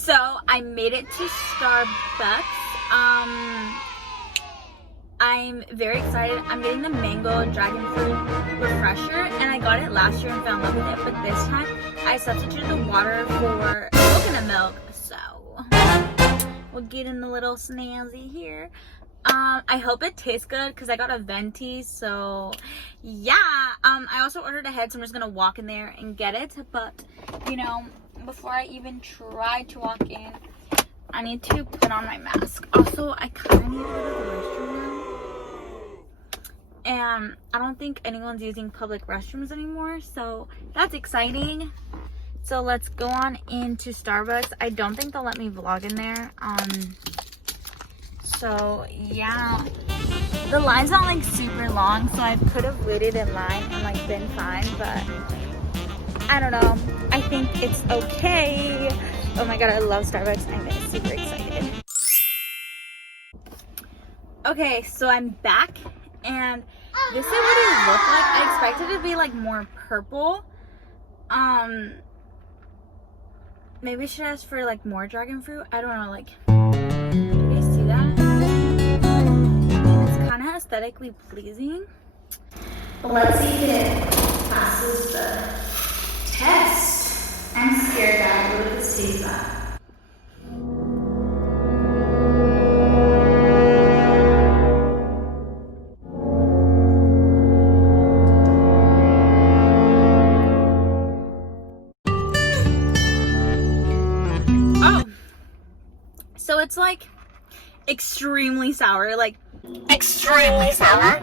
So I made it to Starbucks. I'm very excited. I'm getting the mango dragon fruit refresher, and I got it last year and fell in love with it, but this time I substituted the water for coconut milk. So we'll get in the little snazzy here. I hope it tastes good because I got a venti, so yeah. I also ordered ahead, so I'm just gonna walk in there and get it, but you know, before I even try to walk in, I need to put on my mask. Also, I kind of need to go to the restroom now, and I don't think anyone's using public restrooms anymore, so that's exciting. So let's go on into Starbucks. I don't think they'll let me vlog in there. So yeah, the line's not like super long, so I could have waited in line and like been fine, but I don't know. I think it's okay. Oh my god, I love Starbucks. I'm getting super excited. Okay, so I'm back, and this is what it looked like. I expected it to be like more purple. Maybe I should ask for like more dragon fruit. I don't know, like, can you see that? It's kind of aesthetically pleasing. But let's see if it passes the test. I'm scared that what if it stays up. Oh, so it's like extremely sour, like extremely sour.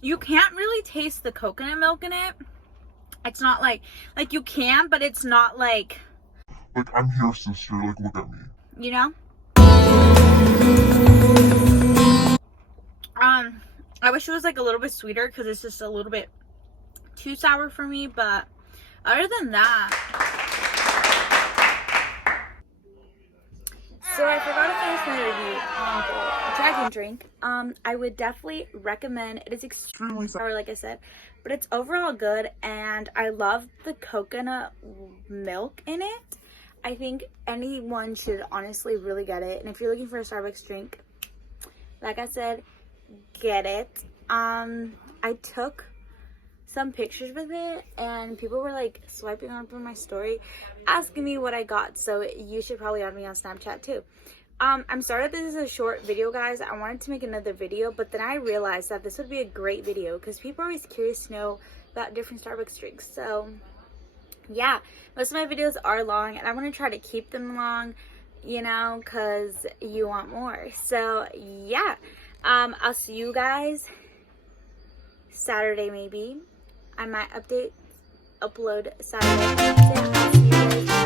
You can't really taste the coconut milk in it. It's not like you can, but it's not like I'm here, sister, like look at me. You know? I wish it was like a little bit sweeter because it's just a little bit too sour for me, but other than that. So I forgot to finish my review on the dragon drink. I would definitely recommend it. Is extremely sour, like I said, but it's overall good, and I love the coconut milk in it. I think anyone should honestly really get it, and if you're looking for a Starbucks drink, like I said, get it. I took some pictures with it, and people were like swiping up on my story asking me what I got, so you should probably add me on Snapchat too. I'm sorry that this is a short video, guys. I wanted to make another video, but then I realized that this would be a great video because people are always curious to know about different Starbucks drinks. So yeah, most of my videos are long, and I want to try to keep them long, you know, because you want more. So yeah, I'll see you guys Saturday maybe. I might upload Saturday. So yeah, I'll see you guys